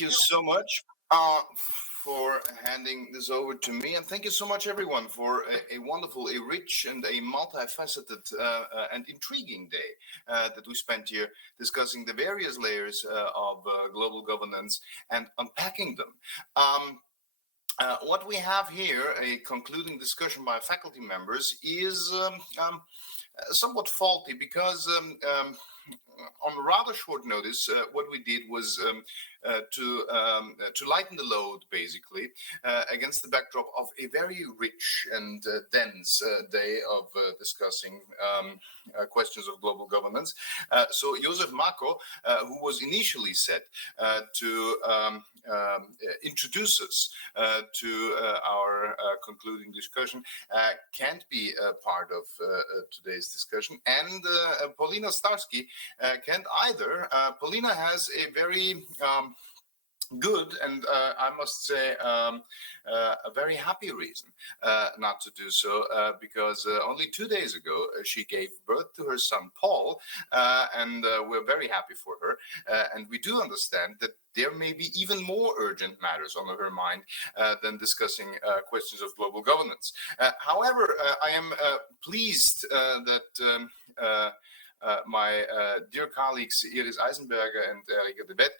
Thank you so much for handing this over to me, and thank you so much, everyone, for a wonderful, a rich, and a multifaceted and intriguing day that we spent here discussing the various layers of global governance and unpacking them. What we have here, a concluding discussion by faculty members, is somewhat faulty because on rather short notice, what we did was to lighten the load, basically, against the backdrop of a very rich and dense day of discussing questions of global governance. So Josef Mako, who was initially set to introduce us to our concluding discussion, can't be a part of today's discussion, and Paulina Starsky can't either. Paulina has a very good and I must say a very happy reason not to do so, because only 2 days ago she gave birth to her son Paul, and we're very happy for her, and we do understand that there may be even more urgent matters on her mind than discussing questions of global governance. However, I am pleased that my dear colleagues Iris Eisenberger and Erika de Wet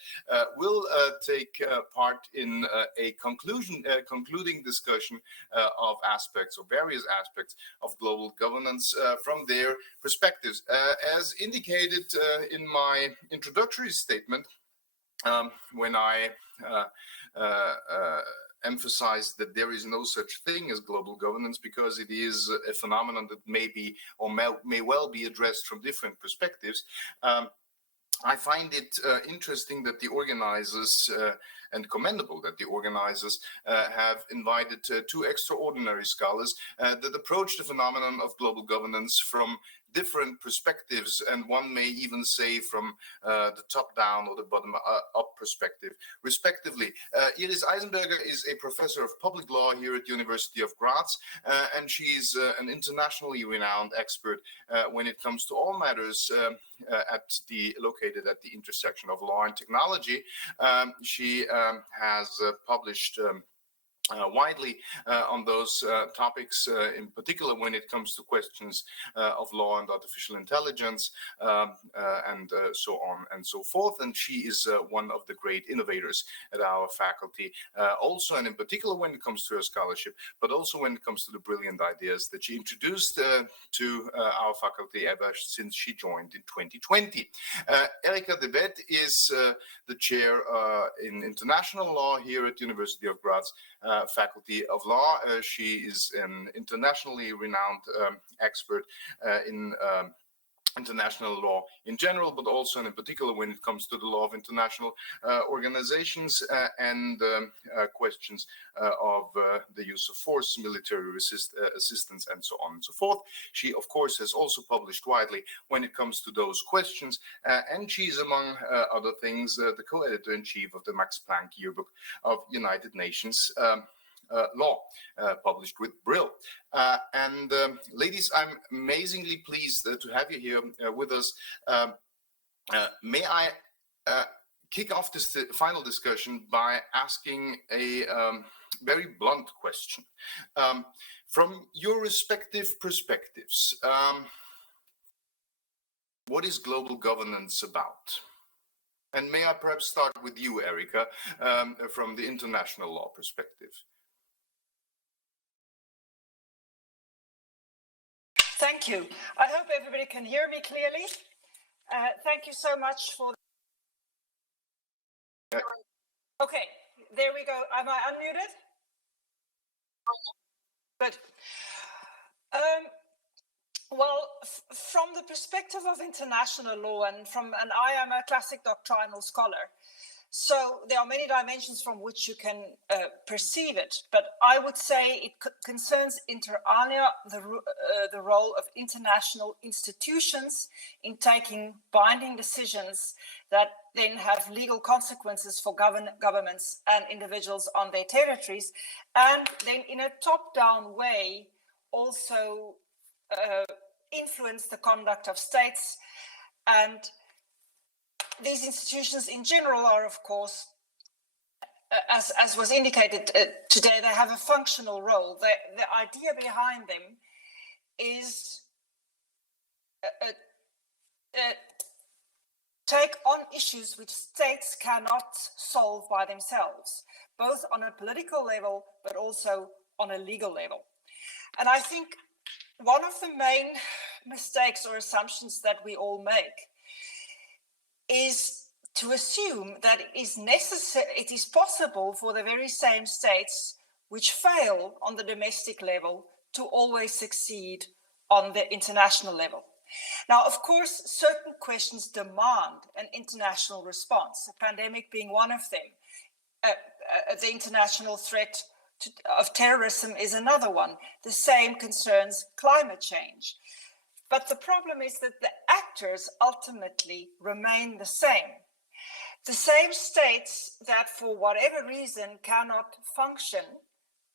will take part in a concluding discussion of aspects, or various aspects of global governance from their perspectives. As indicated in my introductory statement, when I emphasized that there is no such thing as global governance because it is a phenomenon that may be or may well be addressed from different perspectives. I find it interesting that the organizers, and commendable that the organizers have invited two extraordinary scholars that approach the phenomenon of global governance from different perspectives, and one may even say from the top-down or the bottom-up perspective, respectively. Iris Eisenberger is a professor of public law here at the University of Graz, and she's an internationally renowned expert when it comes to all matters located at the intersection of law and technology. She has published widely on those topics, in particular when it comes to questions of law and artificial intelligence, and so on and so forth. And she is one of the great innovators at our faculty, also, and in particular when it comes to her scholarship, but also when it comes to the brilliant ideas that she introduced to our faculty ever since she joined in 2020. Erika de Wet is the chair in international law here at the University of Graz, Faculty of Law. She is an internationally renowned expert in international law in general, but also and in particular when it comes to the law of international organizations and questions of the use of force, military assistance, and so on and so forth. She, of course, has also published widely when it comes to those questions, and she's, among other things, the co-editor-in-chief of the Max Planck Yearbook of United Nations Law, published with Brill. And ladies, I'm amazingly pleased to have you here with us. May I kick off this final discussion by asking a very blunt question. From your respective perspectives, what is global governance about? And may I perhaps start with you, Erika, from the international law perspective? Thank you. I hope everybody can hear me clearly. Thank you so much for. Okay, there we go. Am I unmuted? Good. Well, from the perspective of international law, and I am a classic doctrinal scholar, so there are many dimensions from which you can perceive it. But I would say it concerns inter alia the role of international institutions in taking binding decisions that then have legal consequences for governments and individuals on their territories, and then in a top-down way also influence the conduct of states. And these institutions in general are, of course, as was indicated today, they have a functional role. The idea behind them is take on issues which states cannot solve by themselves, both on a political level, but also on a legal level. And I think one of the main mistakes or assumptions that we all make is to assume that it is possible for the very same states which fail on the domestic level to always succeed on the international level. Now, of course, certain questions demand an international response, a pandemic being one of them. The international threat of terrorism is another one. The same concerns climate change. But the problem is that the actors ultimately remain the same. The same states that, for whatever reason, cannot function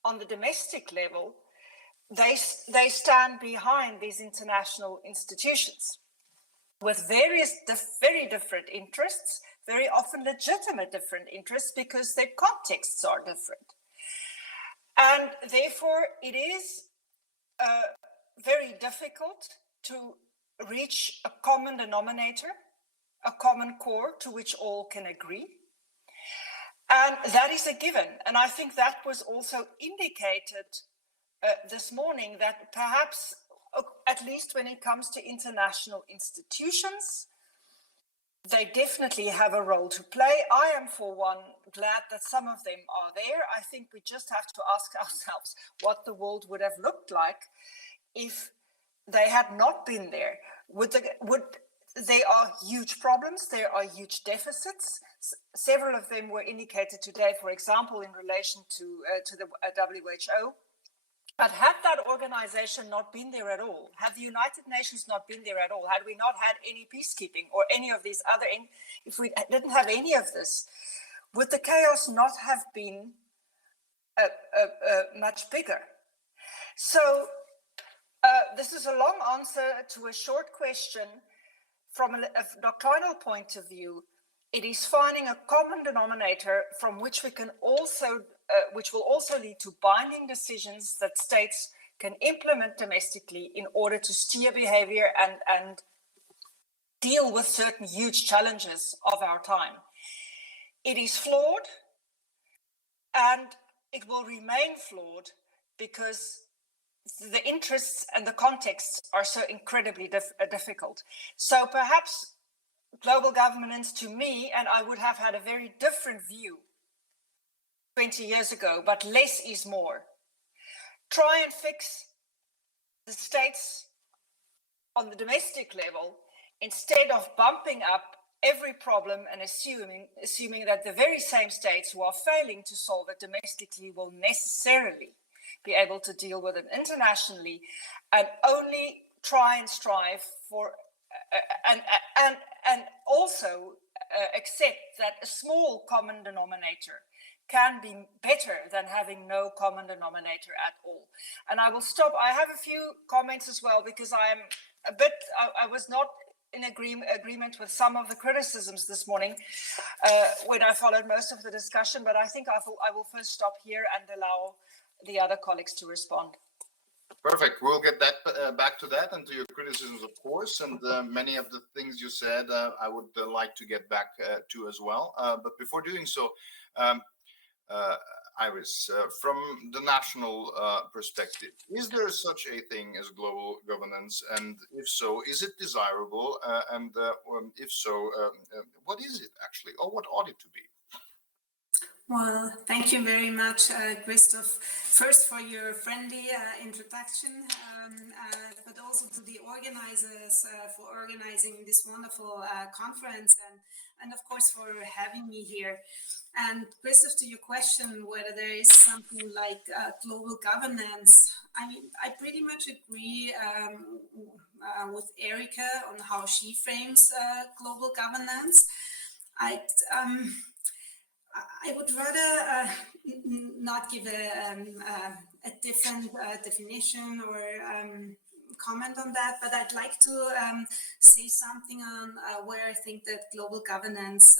on the domestic level, they stand behind these international institutions with very different interests, very often legitimate different interests, because their contexts are different. And therefore, it is very difficult to reach a common denominator, a common core to which all can agree. And that is a given. And I think that was also indicated this morning, that perhaps, at least when it comes to international institutions, they definitely have a role to play. I am, for one, glad that some of them are there. I think we just have to ask ourselves what the world would have looked like if they had not been there. There are huge problems, there are huge deficits. Several of them were indicated today, for example, in relation to the WHO. But had that organization not been there at all, had the United Nations not been there at all, had we not had any peacekeeping or any of these other, if we didn't have any of this, would the chaos not have been much bigger? So this is a long answer to a short question. From a doctrinal point of view, it is finding a common denominator from which we can also which will also lead to binding decisions that states can implement domestically in order to steer behavior and deal with certain huge challenges of our time. It is flawed, and it will remain flawed because the interests and the contexts are so incredibly difficult. So perhaps global governance, to me, and I would have had a very different view 20 years ago, but less is more. Try and fix the states on the domestic level instead of bumping up every problem and assuming that the very same states who are failing to solve it domestically will necessarily be able to deal with it internationally, and only try and strive for and also accept that a small common denominator can be better than having no common denominator at all. And I will stop. I have a few comments as well, because I was not in agreement with some of the criticisms this morning when I followed most of the discussion, but I think I will first stop here and allow the other colleagues to respond. Perfect. We'll get that back to that and to your criticisms, of course, and many of the things you said I would like to get back to as well. But before doing so, Iris, from the national perspective, is there such a thing as global governance? And if so, is it desirable? And if so, what is it actually, or what ought it to be? Well, thank you very much, Christoph, first for your friendly introduction, but also to the organizers for organizing this wonderful conference, and of course for having me here. And Christoph, to your question, whether there is something like global governance, I mean, I pretty much agree with Erika on how she frames global governance. I would rather not give a different definition or comment on that, but I'd like to say something on where I think that global governance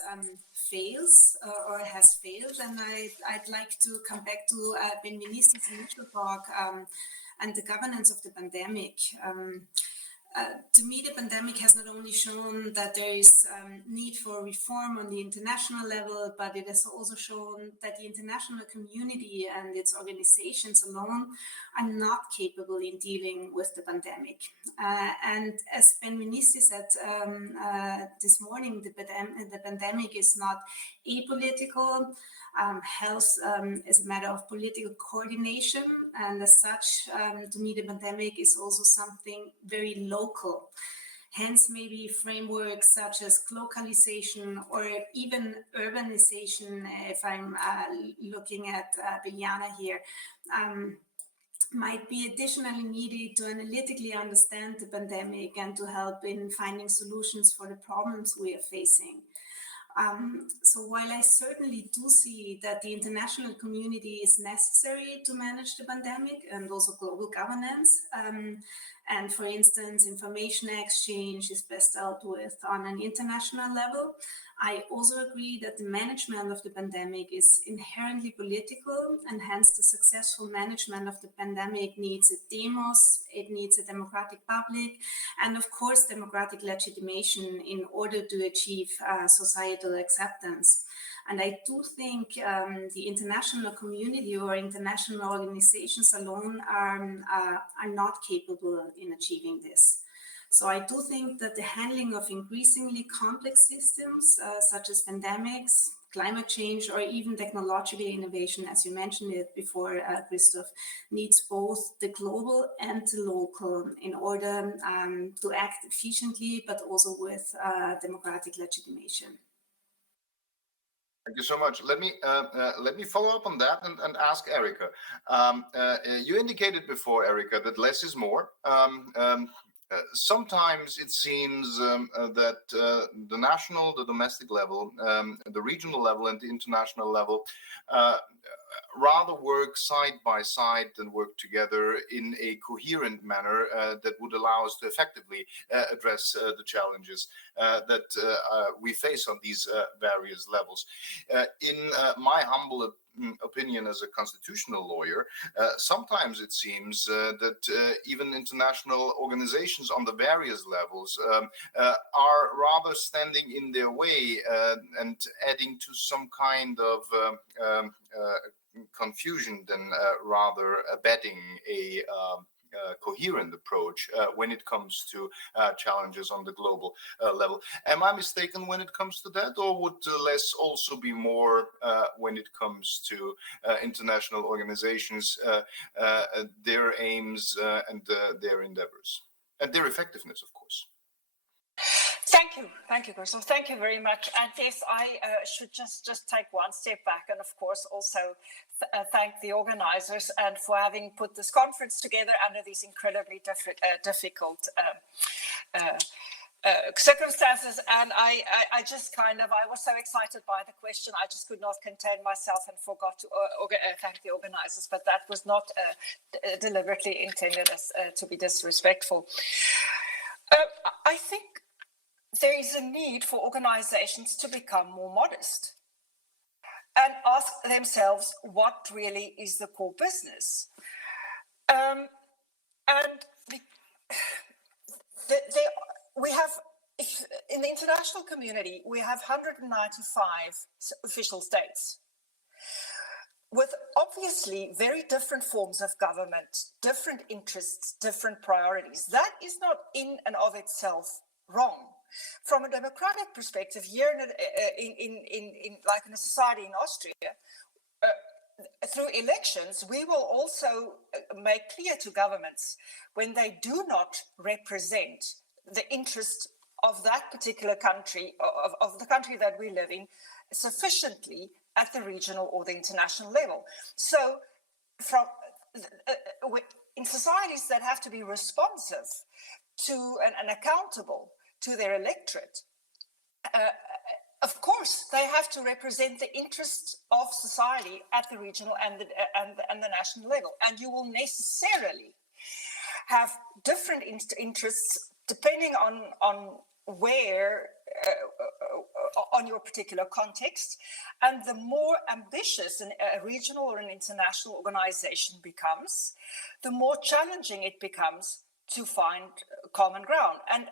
fails or has failed. And I'd like to come back to Ben Ministi's initial talk and the governance of the pandemic. To me, the pandemic has not only shown that there is need for reform on the international level, but it has also shown that the international community and its organizations alone are not capable in dealing with the pandemic. And as Ben Ministi said this morning, the pandemic is not apolitical. Health is a matter of political coordination, and as such, to me, the pandemic is also something very local. Hence, maybe frameworks such as localization or even urbanization, if I'm looking at Biljana here, might be additionally needed to analytically understand the pandemic and to help in finding solutions for the problems we are facing. So while I certainly do see that the international community is necessary to manage the pandemic and also global governance, and for instance, information exchange is best dealt with on an international level, I also agree that the management of the pandemic is inherently political, and hence the successful management of the pandemic needs a demos, it needs a democratic public, and of course democratic legitimation in order to achieve societal acceptance. And I do think the international community or international organizations alone are not capable in achieving this. So I do think that the handling of increasingly complex systems, such as pandemics, climate change, or even technological innovation, as you mentioned it before, Christoph, needs both the global and the local in order to act efficiently, but also with democratic legitimation. Thank you so much. Let me follow up on that and ask Erika. You indicated before, Erika, that less is more. Sometimes it seems that the national, the domestic level, the regional level, and the international level rather work side by side and work together in a coherent manner that would allow us to effectively address the challenges that we face on these various levels. In my humble opinion as a constitutional lawyer, sometimes it seems that even international organizations on the various levels are rather standing in their way and adding to some kind of confusion than rather abetting a coherent approach when it comes to challenges on the global level. Am I mistaken when it comes to that, or would less also be more when it comes to international organizations, their aims and their endeavors, and their effectiveness, of course? Thank you, Christoph. Thank you very much. And yes, I should just take one step back, and of course also thank the organizers and for having put this conference together under these incredibly difficult circumstances. And I was so excited by the question, I just could not contain myself and forgot to thank the organizers, but that was not deliberately intended as to be disrespectful. I think there is a need for organizations to become more modest and ask themselves what really is the core business. We have, in the international community, we have 195 official states with obviously very different forms of government, different interests, different priorities. That is not in and of itself wrong. From a democratic perspective, here in a society in Austria, through elections, we will also make clear to governments when they do not represent the interest of that particular country, of the country that we live in, sufficiently at the regional or the international level. So, in societies that have to be responsive to and accountable to their electorate, of course, they have to represent the interests of society at the regional and the national level. And you will necessarily have different interests depending on where, on your particular context. And the more ambitious a regional or an international organization becomes, the more challenging it becomes to find common ground. And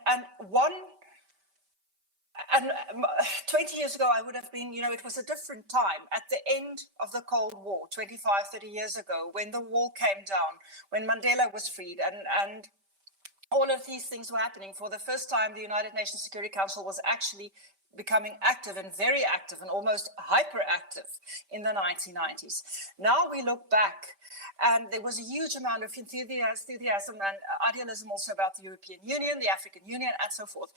20 years ago, I would have been, it was a different time. At the end of the Cold War, 25, 30 years ago, when the wall came down, when Mandela was freed, and all of these things were happening. For the first time, the United Nations Security Council was actually becoming active and very active and almost hyperactive in the 1990s. Now we look back, and there was a huge amount of enthusiasm and idealism also about the European Union, the African Union, and so forth.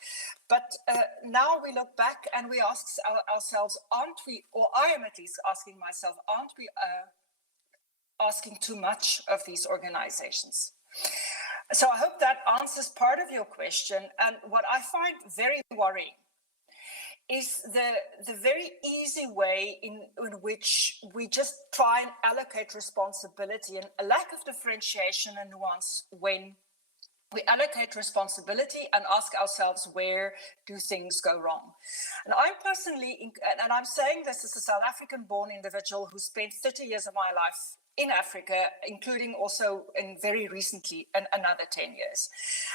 But now we look back and we ask ourselves, aren't we, or I am at least asking myself, aren't we asking too much of these organizations? So I hope that answers part of your question. And what I find very worrying is the very easy way in which we just try and allocate responsibility, and a lack of differentiation and nuance when we allocate responsibility and ask ourselves, where do things go wrong? And I'm personally, and I'm saying this as a South African-born individual who spent 30 years of my life in Africa, including also in very recently another 10 years.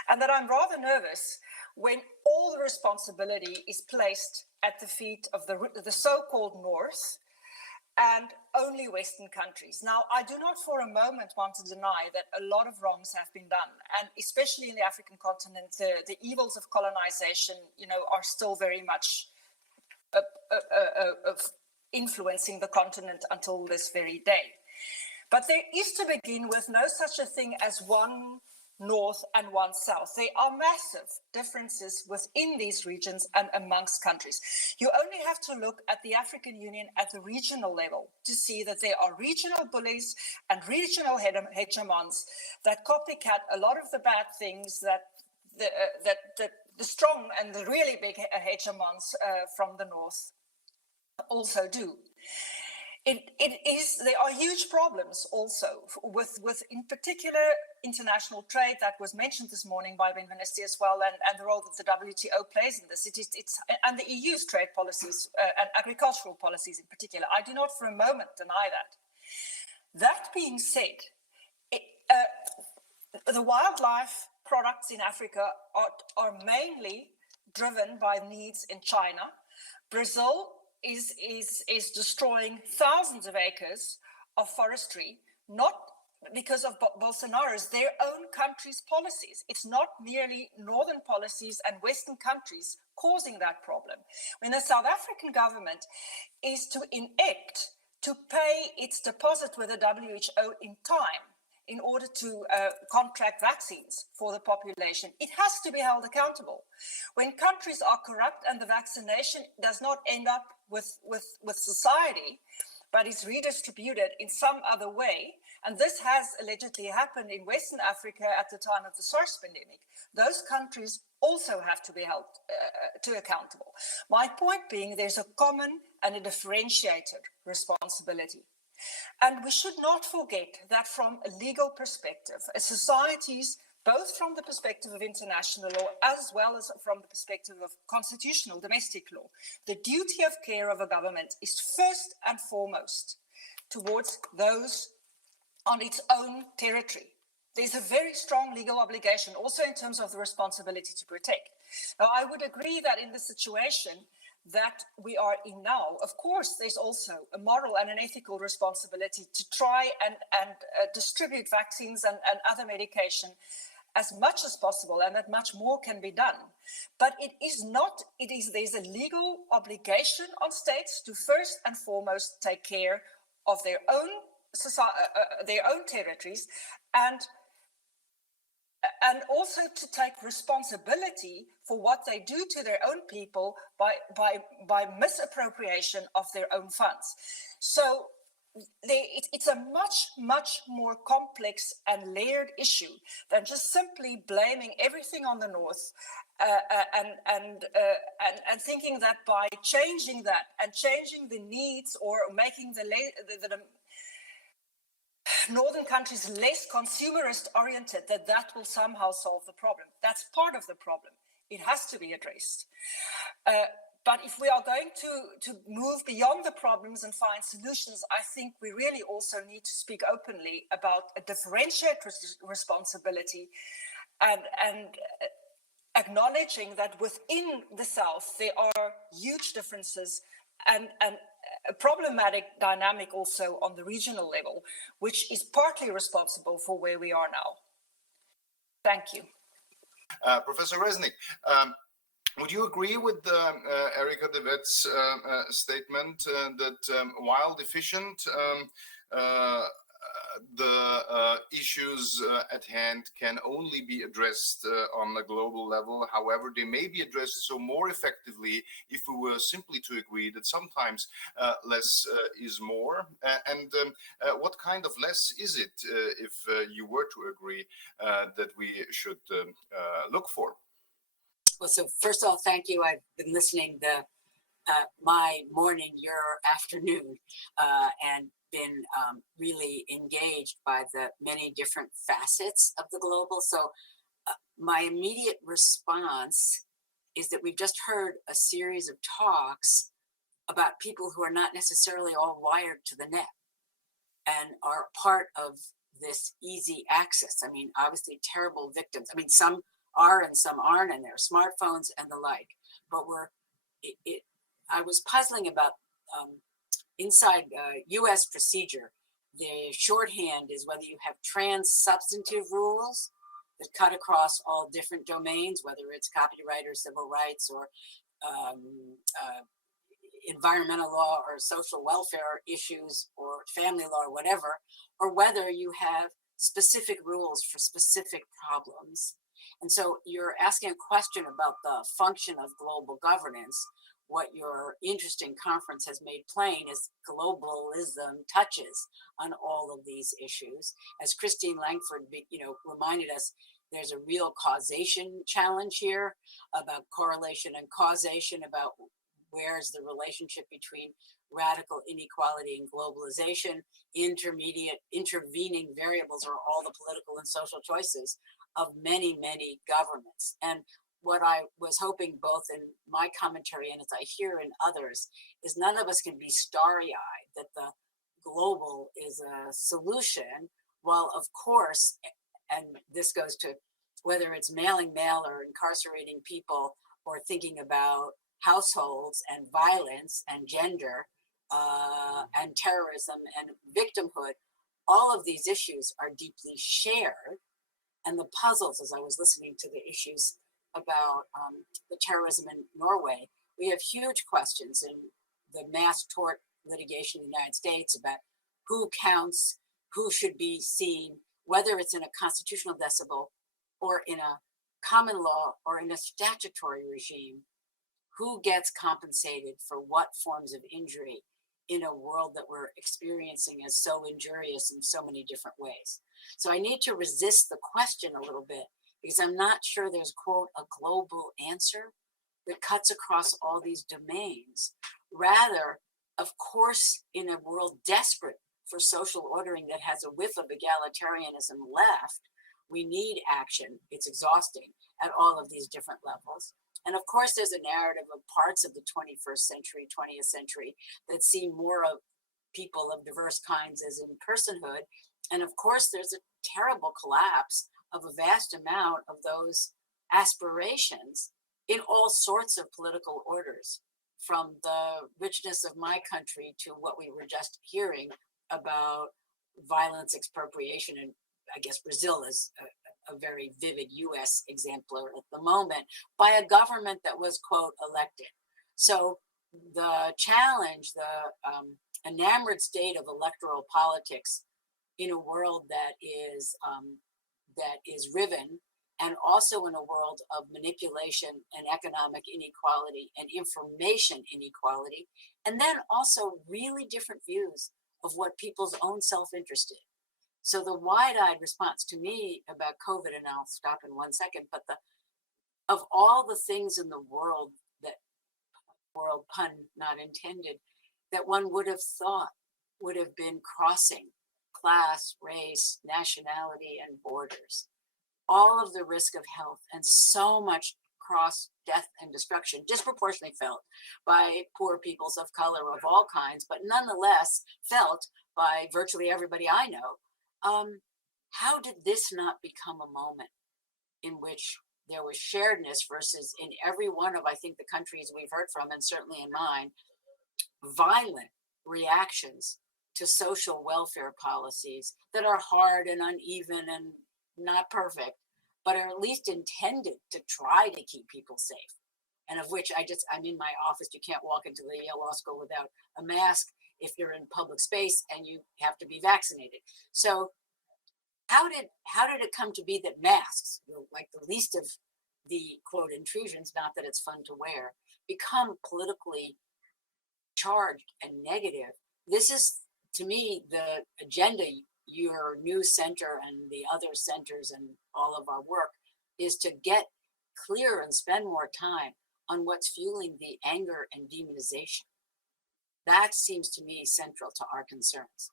And that I'm rather nervous when all the responsibility is placed at the feet of the so-called North and only Western countries. Now, I do not for a moment want to deny that a lot of wrongs have been done, and especially in the African continent, the evils of colonization, are still very much influencing the continent until this very day. But there is, to begin with, no such a thing as one North and one South. There are massive differences within these regions and amongst countries. You only have to look at the African Union at the regional level to see that there are regional bullies and regional hegemons that copycat a lot of the bad things that the strong and the really big hegemons from the North also do. There are huge problems also with in particular international trade that was mentioned this morning by Ben Minister as well, and the role that the WTO plays in this. And the EU's trade policies and agricultural policies in particular. I do not for a moment deny that. That being said, the wildlife products in Africa are mainly driven by needs in China. Brazil is destroying thousands of acres of forestry, not because of Bolsonaro's, their own country's policies. It's not merely northern policies and Western countries causing that problem. When the South African government is to enact to pay its deposit with the WHO in time in order to contract vaccines for the population, it has to be held accountable. When countries are corrupt and the vaccination does not end up with society, but is redistributed in some other way, and this has allegedly happened in Western Africa at the time of the SARS pandemic, those countries also have to be held to accountable. My point being, there's a common and a differentiated responsibility. And we should not forget that from a legal perspective, societies, both from the perspective of international law as well as from the perspective of constitutional domestic law, the duty of care of a government is first and foremost towards those on its own territory. There's a very strong legal obligation also in terms of the responsibility to protect. Now, I would agree that in the situation that we are in now, of course, there's also a moral and an ethical responsibility to try and distribute vaccines and other medication as much as possible, and that much more can be done. But there's a legal obligation on states to first and foremost take care of their own territories, and also to take responsibility for what they do to their own people by misappropriation of their own funds. So it's a much more complex and layered issue than just simply blaming everything on the North and thinking that by changing that and changing the needs or making northern countries less consumerist oriented, that will somehow solve the problem. That's part of the problem. It has to be addressed. But if we are going to move beyond the problems and find solutions, I think we really also need to speak openly about a differentiated responsibility and acknowledging that within the South, there are huge differences and a problematic dynamic also on the regional level, which is partly responsible for where we are now. Thank you. Professor Resnik, would you agree with Erika de Wet's statement that while deficient, the issues at hand can only be addressed on a global level? However, they may be addressed so more effectively if we were simply to agree that sometimes less is more. And what kind of less is it, if you were to agree, that we should look for? Well, so first of all, thank you. I've been listening to my morning, your afternoon, and been really engaged by the many different facets of the global. So my immediate response is that we've just heard a series of talks about people who are not necessarily all wired to the net and are part of this easy access. I mean, obviously terrible victims. I mean, some are and some aren't, and their smartphones and the like. But I was puzzling about inside U.S. procedure. The shorthand is whether you have trans-substantive rules that cut across all different domains, whether it's copyright or civil rights or environmental law or social welfare issues or family law or whatever, or whether you have specific rules for specific problems. And so you're asking a question about the function of global governance. What your interesting conference has made plain is globalism touches on all of these issues. As Christine Langford, reminded us, there's a real causation challenge here about correlation and causation, about where's the relationship between radical inequality and globalization. Intervening variables are all the political and social choices of many, many governments. And what I was hoping both in my commentary and as I hear in others is none of us can be starry-eyed that the global is a solution, while of course, and this goes to whether it's mailing mail or incarcerating people or thinking about households and violence and gender and terrorism and victimhood, all of these issues are deeply shared. And the puzzles, as I was listening to the issues about the terrorism in Norway, we have huge questions in the mass tort litigation in the United States about who counts, who should be seen, whether it's in a constitutional decibel or in a common law or in a statutory regime, who gets compensated for what forms of injury in a world that we're experiencing as so injurious in so many different ways. So I need to resist the question a little bit because I'm not sure there's, quote, a global answer that cuts across all these domains. Rather, of course, in a world desperate for social ordering that has a whiff of egalitarianism left, we need action. It's exhausting at all of these different levels. And of course, there's a narrative of parts of the 21st century, 20th century that see more of people of diverse kinds as in personhood. And of course, there's a terrible collapse of a vast amount of those aspirations in all sorts of political orders, from the richness of my country to what we were just hearing about violence, expropriation, and I guess Brazil is a very vivid US exemplar at the moment, by a government that was, quote, elected. So the challenge, the enamored state of electoral politics in a world that is riven, and also in a world of manipulation and economic inequality and information inequality, and then also really different views of what people's own self-interest is. So the wide-eyed response to me about COVID, and I'll stop in 1 second, but of all the things in the world, that world, pun not intended, that one would have thought would have been crossing class, race, nationality, and borders. All of the risk of health and so much cross death and destruction disproportionately felt by poor peoples of color of all kinds, but nonetheless felt by virtually everybody I know. How did this not become a moment in which there was sharedness versus in every one of, I think, the countries we've heard from, and certainly in mine, violent reactions to social welfare policies that are hard and uneven and not perfect, but are at least intended to try to keep people safe. And of which I'm in my office, you can't walk into the Yale Law School without a mask if you're in public space and you have to be vaccinated. So how did it come to be that masks, like the least of the quote intrusions, not that it's fun to wear, become politically charged and negative? This is, to me, the agenda your new center and the other centers and all of our work is to get clear and spend more time on what's fueling the anger and demonization. That seems to me central to our concerns.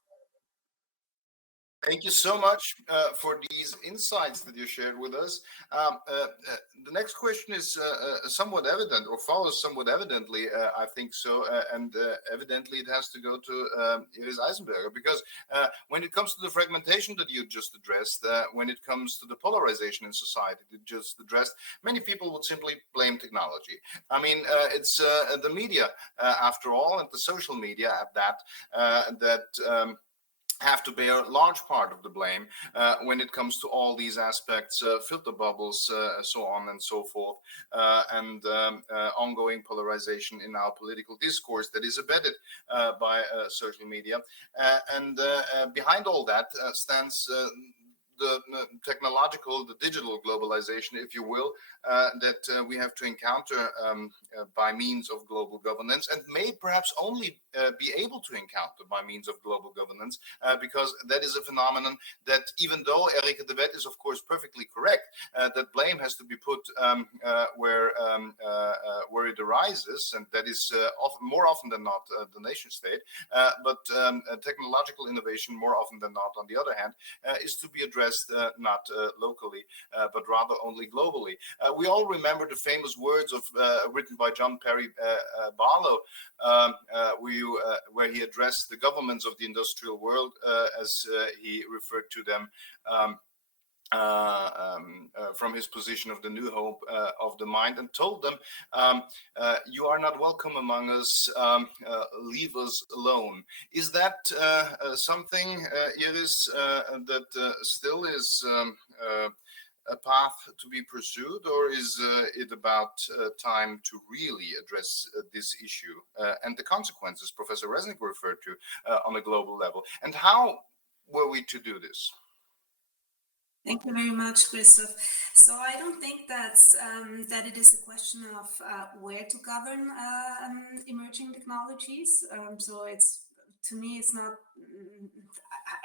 Thank you so much for these insights that you shared with us. The next question is somewhat evident, or follows somewhat evidently, I think so, and evidently it has to go to Iris Eisenberger, because when it comes to the fragmentation that you just addressed, when it comes to the polarization in society that you just addressed, many people would simply blame technology. I mean, it's the media, after all, and the social media at that, have to bear a large part of the blame when it comes to all these aspects, filter bubbles, so on and so forth, and ongoing polarization in our political discourse that is embedded by social media. And behind all that stands the technological, the digital globalization, if you will, that we have to encounter by means of global governance, and may perhaps only be able to encounter by means of global governance, because that is a phenomenon that, even though Erika de Wet is of course perfectly correct, that blame has to be put where it arises, and that is more often than not the nation state, but technological innovation more often than not, on the other hand, is to be addressed not locally, but rather only globally. We all remember the famous words of written by John Perry Barlow, where he addressed the governments of the industrial world, as he referred to them, from his position of the new hope of the mind, and told them, you are not welcome among us, leave us alone. Is that something, Iris, that still is a path to be pursued, or is it about time to really address this issue and the consequences Professor Resnik referred to on a global level? And how were we to do this? Thank you very much, Christoph. So I don't think that's that it is a question of where to govern emerging technologies. So it's, to me, it's not.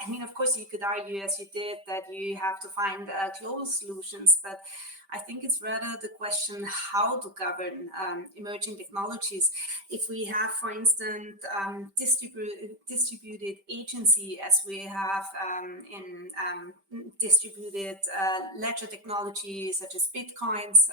I mean, of course, you could argue, as you did, that you have to find global solutions, but I think it's rather the question how to govern emerging technologies. If we have, for instance, distributed agency, as we have in distributed ledger technology, such as Bitcoins,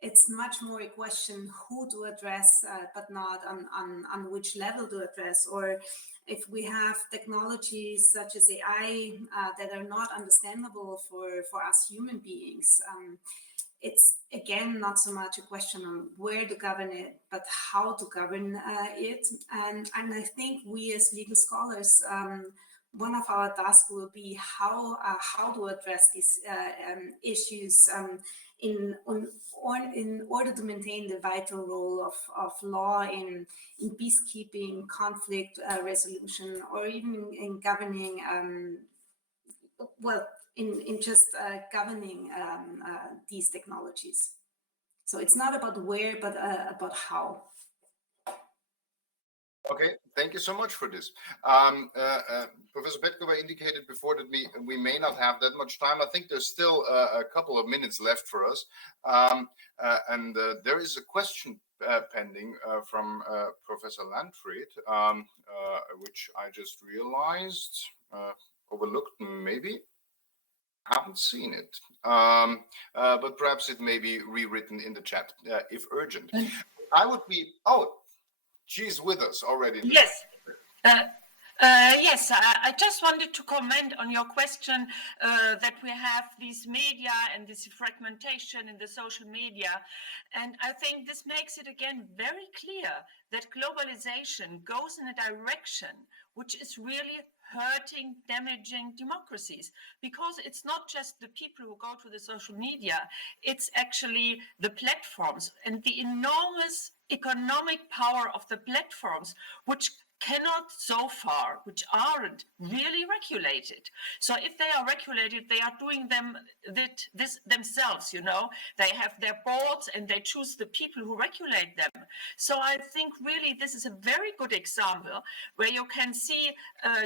it's much more a question who to address, but not on which level to address. Or if we have technologies such as AI that are not understandable for us human beings, it's again not so much a question on where to govern it, but how to govern it. And I think we as legal scholars, one of our tasks will be how to address these issues in order to maintain the vital role of law in peacekeeping, conflict resolution, or even in governing, in just governing these technologies. So it's not about where, but about how. Okay, thank you so much for this. Professor Petkova indicated before that we may not have that much time. I think there's still a couple of minutes left for us. And there is a question pending from Professor Landfried, which I just realized. overlooked, maybe. Haven't seen it, but perhaps it may be rewritten in the chat if urgent. I would be. Oh, she's with us already. Yes. Yes, I just wanted to comment on your question that we have these media and this fragmentation in the social media. And I think this makes it again very clear that globalization goes in a direction which is really hurting, damaging democracies, because it's not just the people who go to the social media, it's actually the platforms and the enormous economic power of the platforms, which cannot so far, which aren't really regulated. So if they are regulated, they are doing this themselves, you know. They have their boards and they choose the people who regulate them. So I think really this is a very good example where you can see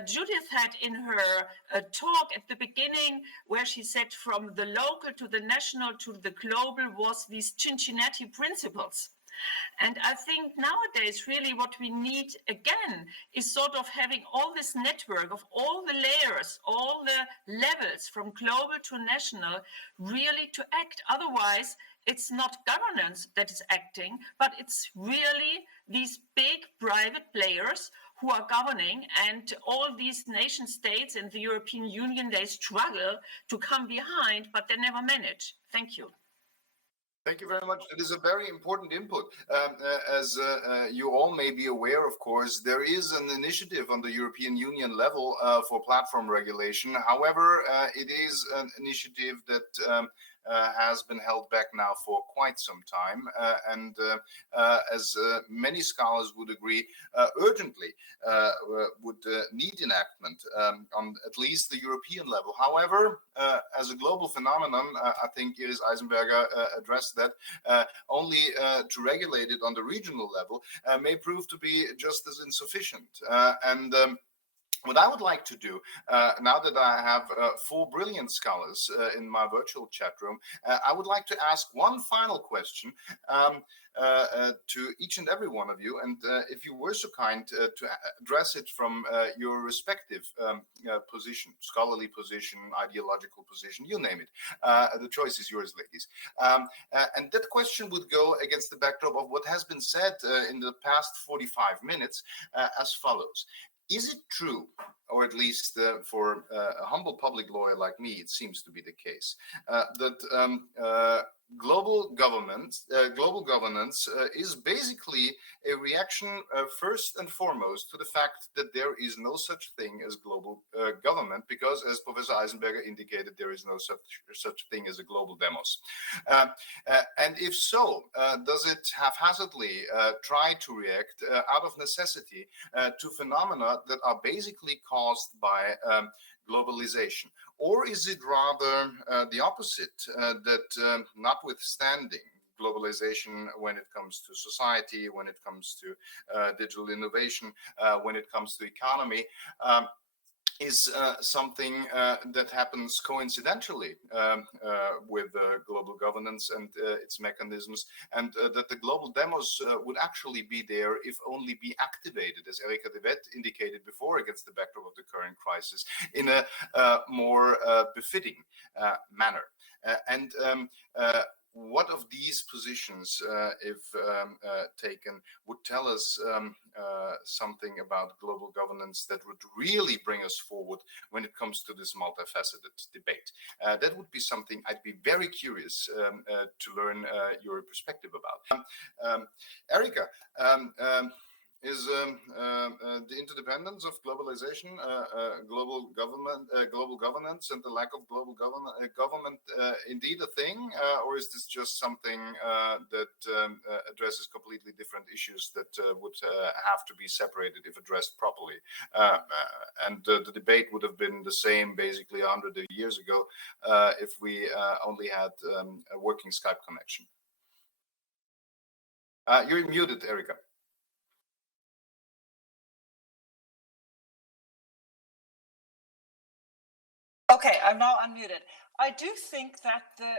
Judith had in her talk at the beginning where she said from the local to the national to the global was these Cincinnati principles. And I think nowadays, really what we need again is sort of having all this network of all the layers, all the levels from global to national, really to act. Otherwise, it's not governance that is acting, but it's really these big private players who are governing, and all these nation states and the European Union, they struggle to come behind, but they never manage. Thank you. Thank you very much. It is a very important input. As you all may be aware, of course, there is an initiative on the European Union level for platform regulation. However, it is an initiative that has been held back now for quite some time, and as many scholars would agree, urgently would need enactment on at least the European level. However, as a global phenomenon, I think it is Eisenberger addressed that only to regulate it on the regional level may prove to be just as insufficient. What I would like to do, now that I have 4 brilliant scholars in my virtual chat room, I would like to ask one final question to each and every one of you. And if you were so kind to address it from your respective position, scholarly position, ideological position, you name it. The choice is yours, ladies. And that question would go against the backdrop of what has been said in the past 45 minutes as follows. Is it true, or at least for a humble public lawyer like me, it seems to be the case, that global governance is basically a reaction first and foremost to the fact that there is no such thing as global government, because as Professor Eisenberger indicated, there is no such thing as a global demos. And if so, does it haphazardly try to react out of necessity to phenomena that are basically caused by globalization? Or is it rather the opposite, that notwithstanding globalization when it comes to society, when it comes to digital innovation, when it comes to economy, is something that happens coincidentally with global governance and its mechanisms, and that the global demos would actually be there if only be activated, as Erika de Wet indicated before, against the backdrop of the current crisis, in a more befitting manner. And what of these positions, if taken, would tell us something about global governance that would really bring us forward when it comes to this multifaceted debate? That would be something I'd be very curious to learn your perspective about. Erika, is the interdependence of globalization, global governance, and the lack of global government indeed a thing, or is this just something that addresses completely different issues that would have to be separated if addressed properly? And the debate would have been the same basically 100 years ago if we only had a working Skype connection. You're muted, Erika. Okay, I'm now unmuted. I do think that the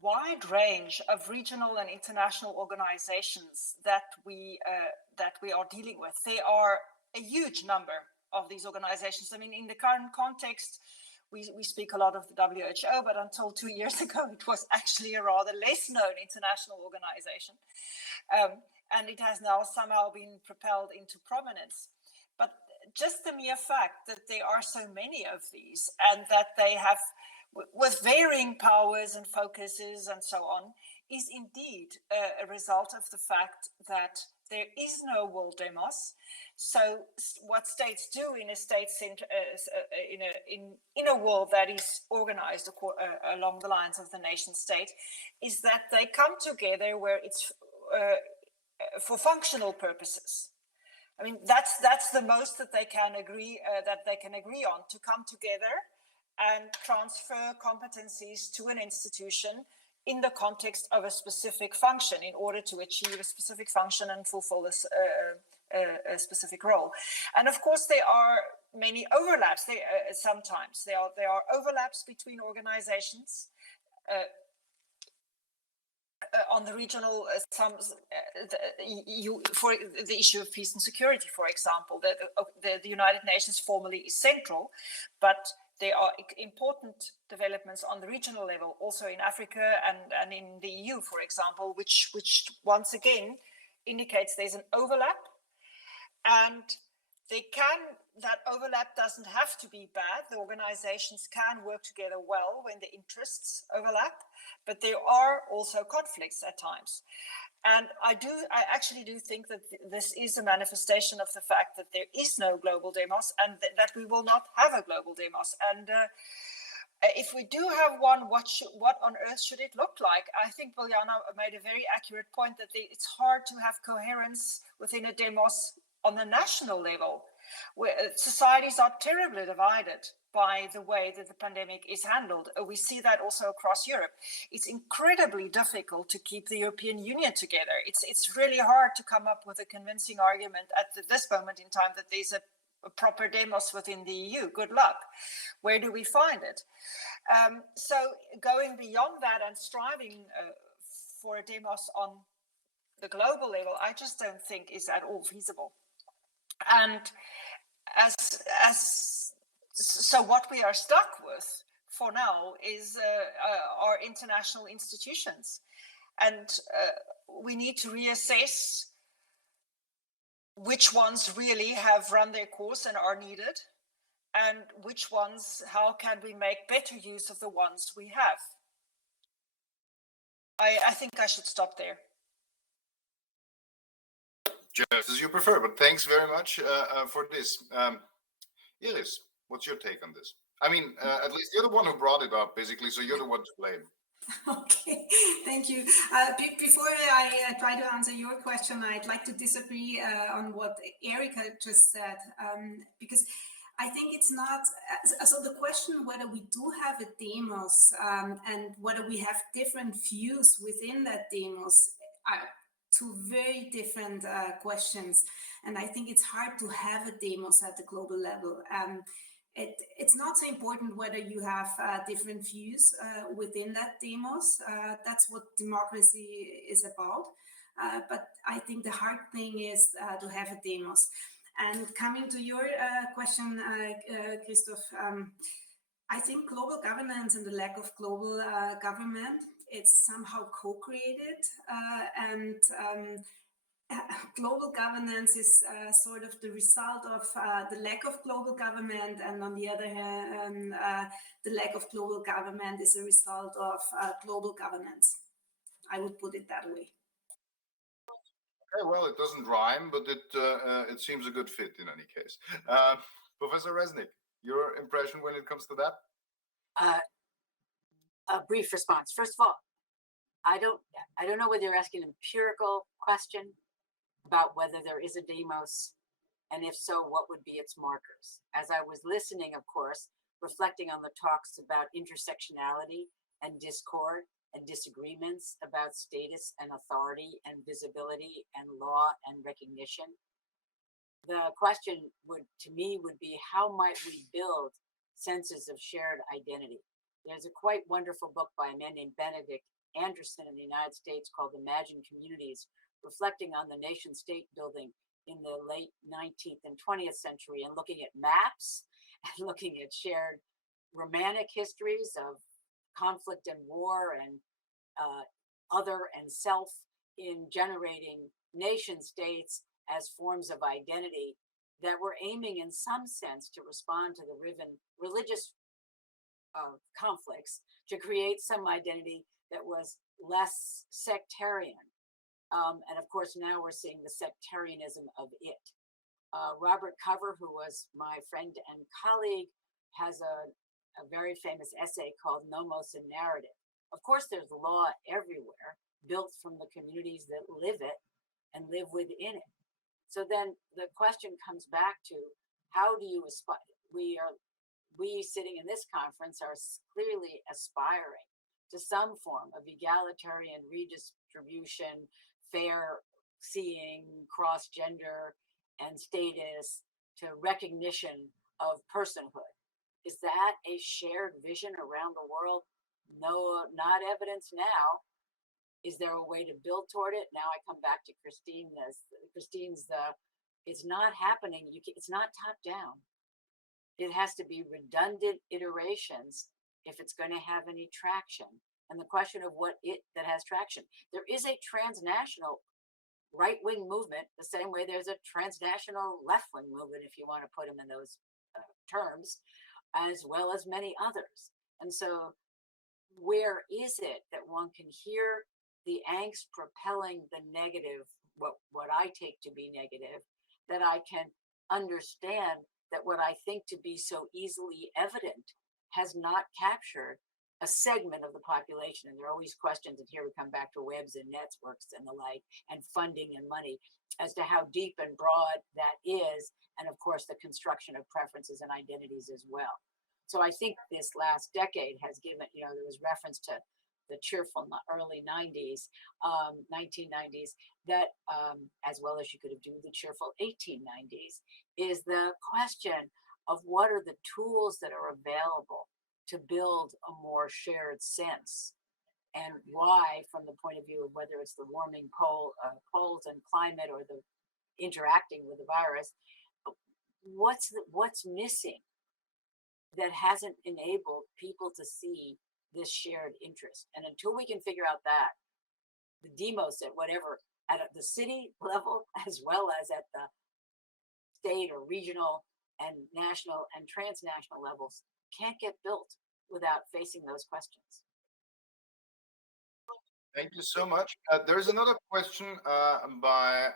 wide range of regional and international organizations that we are dealing with, they are a huge number. of these organizations. I mean, in the current context, we speak a lot of the WHO, but until 2 years ago, it was actually a rather less known international organization. And it has now somehow been propelled into prominence. But just the mere fact that there are so many of these and that they have, with varying powers and focuses and so on, is indeed a result of the fact that there is no world demos. So what states do in a state center, in a world that is organized along the lines of the nation state, is that they come together where it's for functional purposes. I mean, that's the most that they can agree on, to come together and transfer competencies to an institution in the context of a specific function in order to achieve a specific function and fulfill a specific role. And of course, there are many overlaps. Sometimes there are overlaps between organizations. On the regional, for the issue of peace and security, for example, the United Nations formally is central, but there are important developments on the regional level, also in Africa and in the EU, for example, which once again indicates there's an overlap, and that overlap doesn't have to be bad. The organizations can work together well when the interests overlap, but there are also conflicts at times. And I actually do think that this is a manifestation of the fact that there is no global demos and that we will not have a global demos. And if we do have one, what on earth should it look like? I think Biljana made a very accurate point that it's hard to have coherence within a demos on the national level, where societies are terribly divided by the way that the pandemic is handled. We see that also across Europe. It's incredibly difficult to keep the European Union together. It's really hard to come up with a convincing argument at this moment in time that there's a proper demos within the EU. Good luck. Where do we find it? So going beyond that and striving for a demos on the global level, I just don't think is at all feasible. And so what we are stuck with for now is our international institutions, and we need to reassess which ones really have run their course and are needed, and which ones, how can we make better use of the ones we have. I think I should stop there. Just as you prefer, but thanks very much for this. Iris, what's your take on this? I mean, at least you're the one who brought it up, basically, so you're the one to blame. Okay, thank you. Before I try to answer your question, I'd like to disagree on what Erika just said, because I think it's not, so the question whether we do have a demos and whether we have different views within that demos are two very different questions. And I think it's hard to have a demos at the global level. It's not so important whether you have different views within that demos. That's what democracy is about. But I think the hard thing is to have a demos. And coming to your question, Christoph, I think global governance and the lack of global government, it's somehow co-created, and global governance is sort of the result of the lack of global government, and on the other hand, the lack of global government is a result of global governance. I would put it that way. Okay, well, it doesn't rhyme, but it seems a good fit in any case. Professor Resnik, your impression when it comes to that? A brief response. First of all, I don't know whether you're asking an empirical question about whether there is a demos, and if so, what would be its markers. As I was listening, of course, reflecting on the talks about intersectionality and discord and disagreements about status and authority and visibility and law and recognition, the question to me would be, how might we build senses of shared identity? There's a quite wonderful book by a man named Benedict Anderson in the United States called Imagine Communities, reflecting on the nation state building in the late 19th and 20th century and looking at maps and looking at shared romantic histories of conflict and war and other and self in generating nation states as forms of identity that were aiming in some sense to respond to the religious conflicts, to create some identity that was less sectarian. And of course, now we're seeing the sectarianism of it. Robert Cover, who was my friend and colleague, has a very famous essay called Nomos and Narrative. Of course, there's law everywhere, built from the communities that live it and live within it. So then the question comes back to, how do you aspire? We sitting in this conference are clearly aspiring to some form of egalitarian redistribution, fair seeing, cross-gender and status, to recognition of personhood. Is that a shared vision around the world? No, not evidence now. Is there a way to build toward it? Now I come back to Christine. It's not happening. It's not top down. It has to be redundant iterations if it's going to have any traction. And the question of what that has traction. There is a transnational right-wing movement, the same way there's a transnational left-wing movement, if you want to put them in those terms, as well as many others. And so where is it that one can hear the angst propelling the negative, what I take to be negative, that I can understand that what I think to be so easily evident has not captured a segment of the population? And there are always questions, and here we come back to webs and networks and the like, and funding and money, as to how deep and broad that is, and of course the construction of preferences and identities as well. So I think this last decade has given, there was reference to the cheerful early 90s, 1990s, that as well as you could have done the cheerful 1890s, is the question of what are the tools that are available to build a more shared sense, and why, from the point of view of whether it's the warming poles and climate or the interacting with the virus, what's missing that hasn't enabled people to see this shared interest. And until we can figure out that, the demos at whatever, at the city level, as well as at the state or regional and national and transnational levels, can't get built without facing those questions. Thank you so much. There's another question by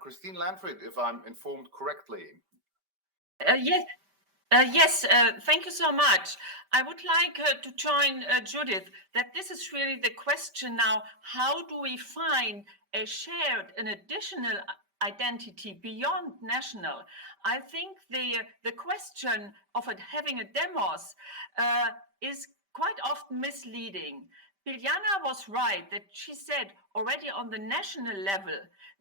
Christine Landfried, if I'm informed correctly. Yes, thank you so much. I would like to join Judith, that this is really the question now: how do we find a shared, an additional identity beyond national? I think the question of having a demos is quite often misleading. Biljana was right that she said already on the national level,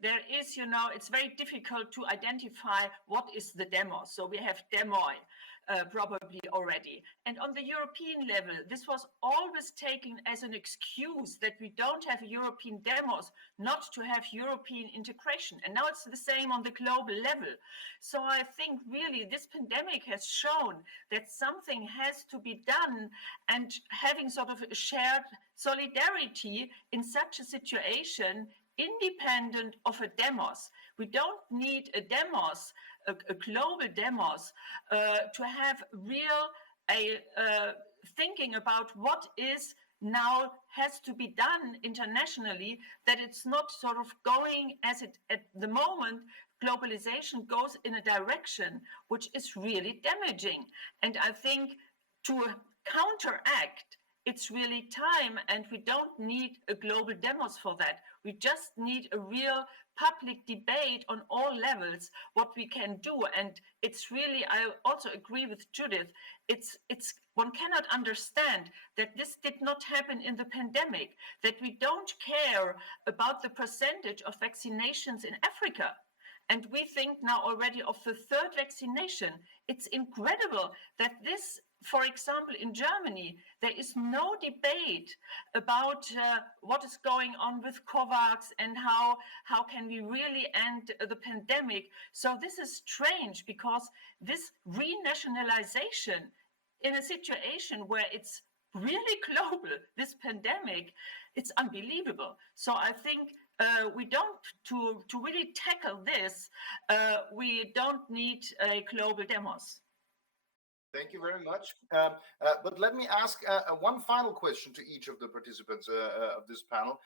there is, it's very difficult to identify what is the demos. So we have demoi probably already. And on the European level, this was always taken as an excuse that we don't have European demos, not to have European integration. And now it's the same on the global level. So I think really this pandemic has shown that something has to be done, and having sort of a shared solidarity in such a situation, independent of a demos. We don't need a demos, a global demos, to have thinking about what is now has to be done internationally, that it's not sort of going as it at the moment. Globalization goes in a direction which is really damaging. And I think to counteract, it's really time, and we don't need a global demos for that. We just need a real public debate on all levels, what we can do. And it's really, I also agree with Judith, it's one cannot understand that this did not happen in the pandemic, that we don't care about the percentage of vaccinations in Africa. And we think now already of the third vaccination. It's incredible that this for example, in Germany, there is no debate about what is going on with COVAX and how can we really end the pandemic. So this is strange, because this renationalization in a situation where it's really global, this pandemic, it's unbelievable. So I think we don't, to really tackle this, we don't need a global demos. Thank you very much. But let me ask one final question to each of the participants of this panel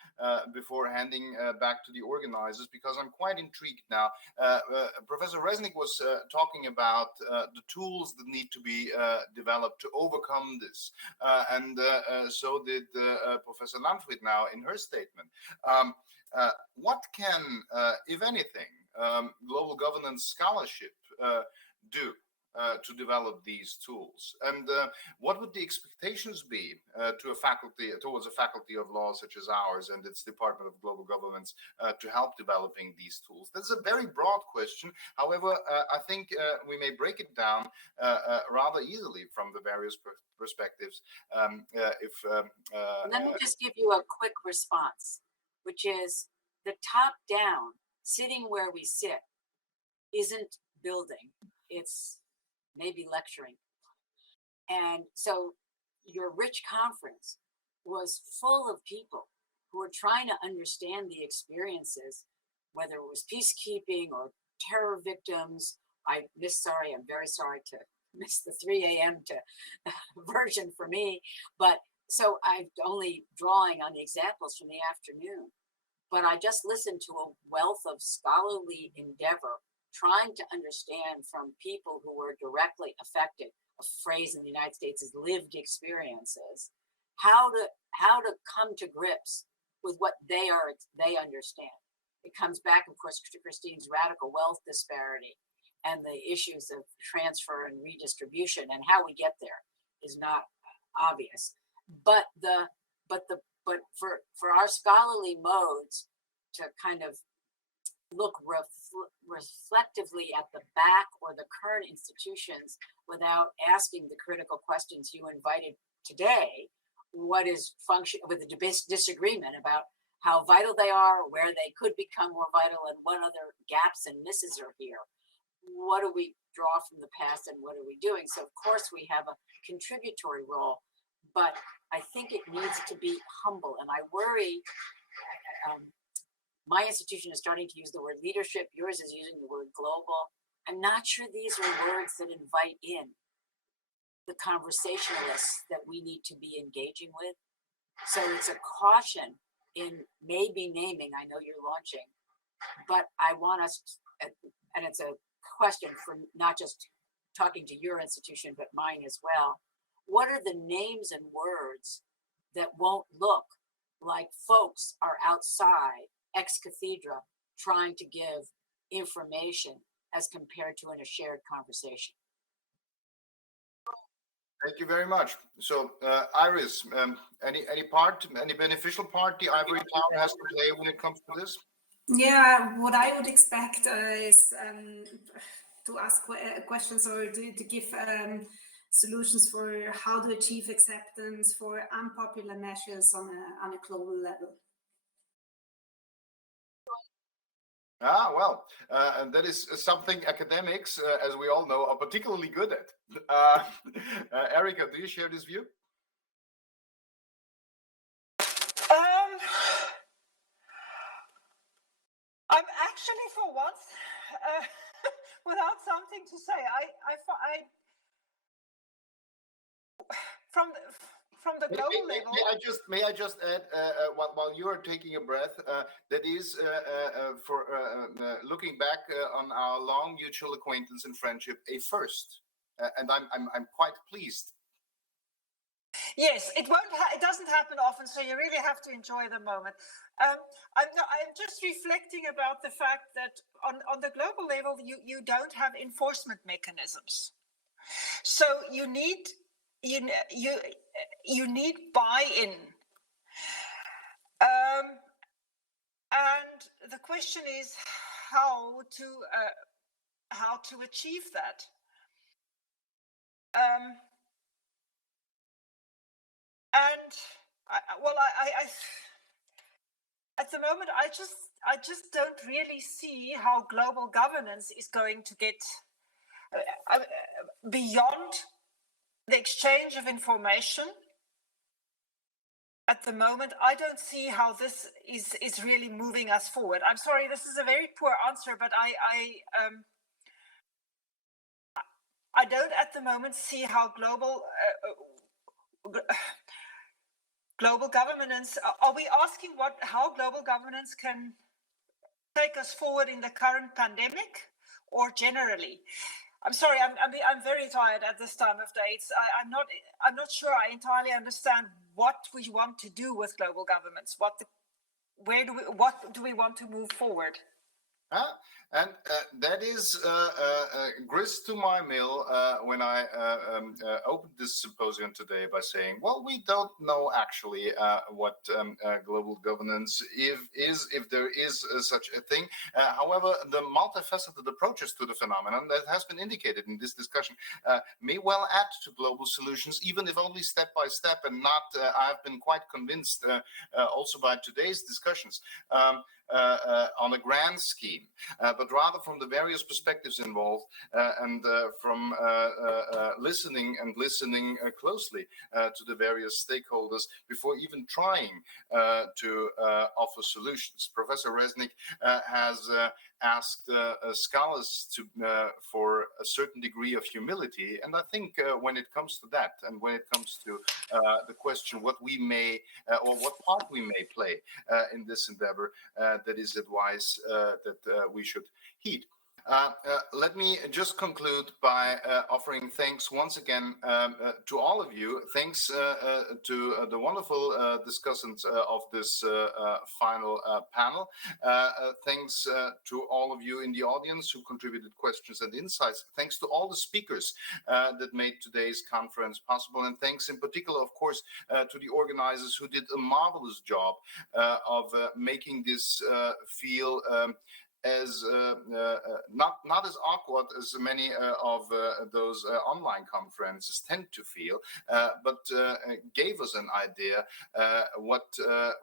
before handing back to the organizers, because I'm quite intrigued now. Professor Resnik was talking about the tools that need to be developed to overcome this. And so did Professor Landfried now in her statement. What can, if anything, global governance scholarship do to develop these tools, and what would the expectations be towards a faculty of law such as ours and its Department of Global Governance to help developing these tools? That's a very broad question. However, I think we may break it down rather easily from the various perspectives. Let me just give you a quick response, which is the top down, sitting where we sit, isn't building. It's maybe lecturing. And so your rich conference was full of people who were trying to understand the experiences, whether it was peacekeeping or terror victims. I'm very sorry to miss the 3 a.m. version for me. But so I'm only drawing on the examples from the afternoon. But I just listened to a wealth of scholarly endeavor trying to understand from people who were directly affected, a phrase in the United States is lived experiences, how to come to grips with what they understand. It comes back, of course, to Christine's radical wealth disparity and the issues of transfer and redistribution, and how we get there is not obvious. But for our scholarly modes to kind of look reflectively at the back or the current institutions without asking the critical questions you invited today, what is function with a disagreement about how vital they are, where they could become more vital, and what other gaps and misses are here. What do we draw from the past and what are we doing? So of course we have a contributory role, but I think it needs to be humble. And I worry, my institution is starting to use the word leadership. Yours is using the word global. I'm not sure these are words that invite in the conversationalists that we need to be engaging with. So it's a caution in maybe naming, I know you're launching, but I want us, and it's a question for not just talking to your institution, but mine as well. What are the names and words that won't look like folks are outside ex cathedra trying to give information as compared to in a shared conversation? Thank you very much. So, Iris, any beneficial part the ivory tower has to play when it comes to this? Yeah, what I would expect is to ask questions or to give solutions for how to achieve acceptance for unpopular measures on a global level. Well, and that is something academics, as we all know, are particularly good at. Erika, do you share this view? I'm actually, for once, without something to say. From the global level. May I just add, while you are taking a breath, that is for looking back on our long mutual acquaintance and friendship, a first, and I'm quite pleased. Yes, it doesn't happen often, so you really have to enjoy the moment. I'm just reflecting about the fact that on the global level, you don't have enforcement mechanisms, so you need buy-in, and the question is how to achieve that. And at the moment, I just don't really see how global governance is going to get beyond the exchange of information. At the moment, I don't see how this is really moving us forward. I'm sorry, this is a very poor answer, but I don't at the moment see how global governance. Are we asking how global governance can take us forward in the current pandemic, or generally? I'm sorry, I'm very tired at this time of day. I'm not sure I entirely understand what we want to do with global governments. What do we want to move forward? And that is grist to my mill when I opened this symposium today by saying, well, we don't know actually what global governance if there is such a thing. However, the multifaceted approaches to the phenomenon that has been indicated in this discussion may well add to global solutions, even if only step by step, and not, I've been quite convinced also by today's discussions, on a grand scheme, but rather from the various perspectives involved and from listening closely to the various stakeholders before even trying to offer solutions. Professor Resnik has asked scholars for a certain degree of humility, and I think when it comes to that, and when it comes to the question what we may or what part we may play in this endeavor, that is advice that we should heed. Let me just conclude by offering thanks once again to all of you. Thanks to the wonderful discussants of this final panel. Thanks to all of you in the audience who contributed questions and insights. Thanks to all the speakers that made today's conference possible. And thanks in particular, of course, to the organizers who did a marvelous job of making this feel as not as awkward as many of those online conferences tend to feel, but gave us an idea what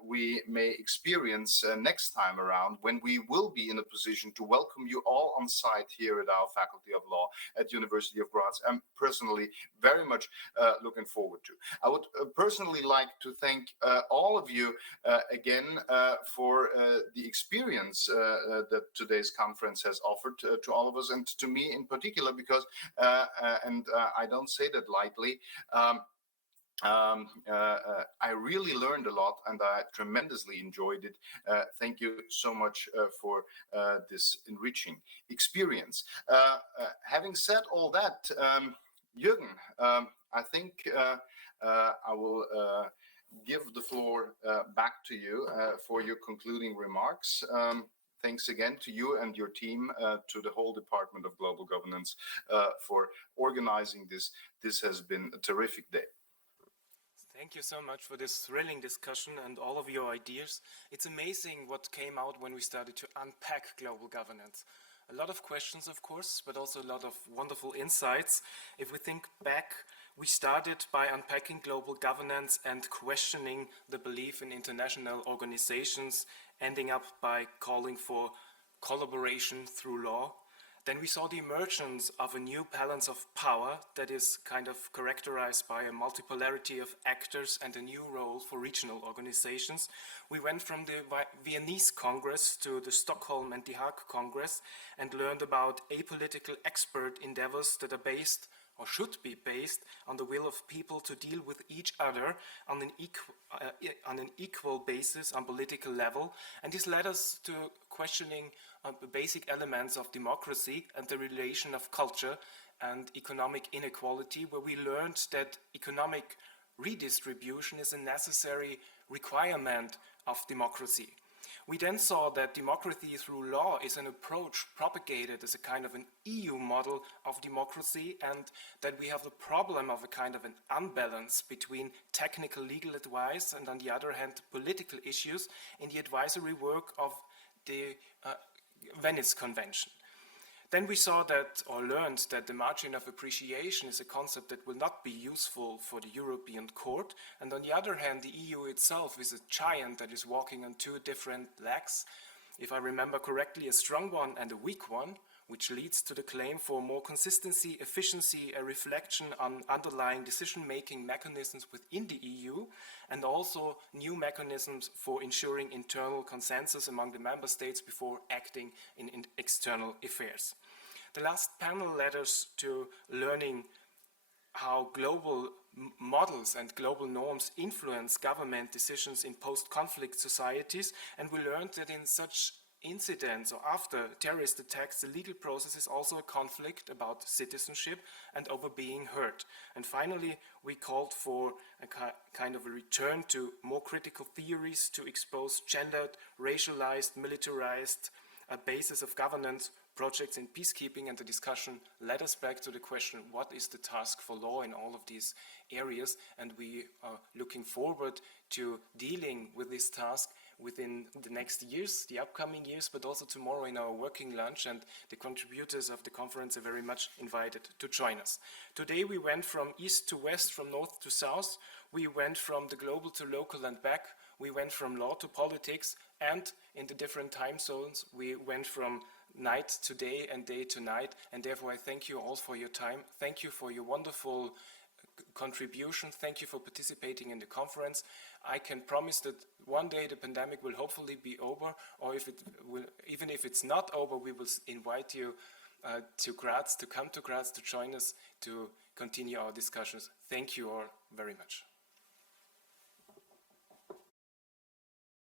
we may experience next time around, when we will be in a position to welcome you all on site here at our Faculty of Law at University of Graz. I'm personally very much looking forward to. I would personally like to thank all of you again for the experience that today's conference has offered to all of us, and to me in particular, because and I don't say that lightly, I really learned a lot and I tremendously enjoyed it. Thank you so much for this enriching experience. Having said all that, Jürgen, I think I will give the floor back to you for your concluding remarks. Thanks again to you and your team, to the whole Department of Global Governance for organizing this. This has been a terrific day. Thank you so much for this thrilling discussion and all of your ideas. It's amazing what came out when we started to unpack global governance. A lot of questions, of course, but also a lot of wonderful insights. If we think back, we started by unpacking global governance and questioning the belief in international organizations, ending up by calling for collaboration through law. Then we saw the emergence of a new balance of power that is kind of characterized by a multipolarity of actors and a new role for regional organizations. We went from the Viennese Congress to the Stockholm and The Hague Congress and learned about apolitical expert endeavors that are based, or should be based, on the will of people to deal with each other on an equal basis on political level. And this led us to questioning the basic elements of democracy and the relation of culture and economic inequality, where we learned that economic redistribution is a necessary requirement of democracy. We then saw that democracy through law is an approach propagated as a kind of an EU model of democracy, and that we have the problem of a kind of an unbalance between technical legal advice and, on the other hand, political issues in the advisory work of the Venice Convention. Then we saw that, or learned that the margin of appreciation is a concept that will not be useful for the European Court. And on the other hand, the EU itself is a giant that is walking on two different legs. If I remember correctly, a strong one and a weak one, which leads to the claim for more consistency, efficiency, a reflection on underlying decision-making mechanisms within the EU, and also new mechanisms for ensuring internal consensus among the member states before acting in external affairs. The last panel led us to learning how global models and global norms influence government decisions in post-conflict societies, and we learned that in such incidents or after terrorist attacks, the legal process is also a conflict about citizenship and over being heard. And finally, we called for a kind of a return to more critical theories to expose gendered, racialized, militarized basis of governance projects in peacekeeping, and the discussion led us back to the question, what is the task for law in all of these areas? And we are looking forward to dealing with this task within the next years, the upcoming years, but also tomorrow in our working lunch, and the contributors of the conference are very much invited to join us. Today we went from east to west, from north to south, we went from the global to local and back, we went from law to politics, and in the different time zones we went from night to day and day to night, and therefore I thank you all for your time. Thank you for your wonderful contribution. Thank you for participating in the conference. I can promise that one day the pandemic will hopefully be over, or even if it's not over, we will invite you to Graz, to come to Graz, to join us, to continue our discussions. Thank you all very much.